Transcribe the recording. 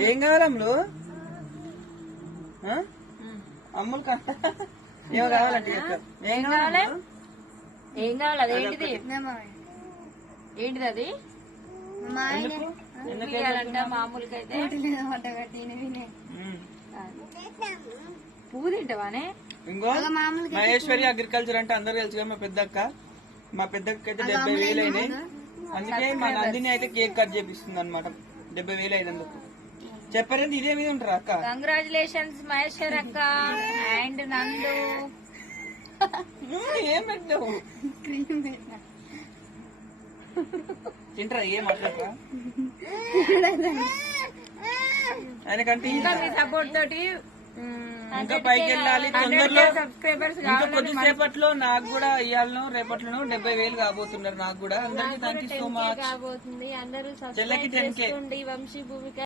ఏం కావాలి అమ్ములు? అమ్ములు ఏమో కావాలంటే ఏం కావాలి? ఏం కావాలి? అదేంటిది? ఏంటిది అది? మామూలుగా అయితే పువ్వు తింటావానే? ఇంకో మహేశ్వరి అగ్రికల్చర్ అంటే అందరు తెలుసుగా మా పెద్దక్క. మా పెద్దక్క అయితే 70,000 అయినాయి. అందుకే మా నందిని అయితే కేక్ కట్ చేపిస్తుంది అనమాట. 70,000 అయినందుకు. చెప్పరేంటి ఇదే మీద ఉంటారా అక్క? కంగ్రాచులేషన్స్ మహేశ్వర్ అక్క అండ్ నందు. ఏం పెట్టావు? తింటారా? ఏం మాట్లాడరా? ఎందుకంటే ఇంకా మీ సపోర్ట్ తోటి ఇంకా పైకి వెళ్ళాలి తొందరలో. ఇంకా కొద్దిసేపట్లో నాకు కూడా ఇవాళ రేపట్లోనూ 70,000 కాబోతున్నారు నాకు కూడా. అందరికీ థ్యాంక్ యూ సో మచ్. చెల్లెకి 10K.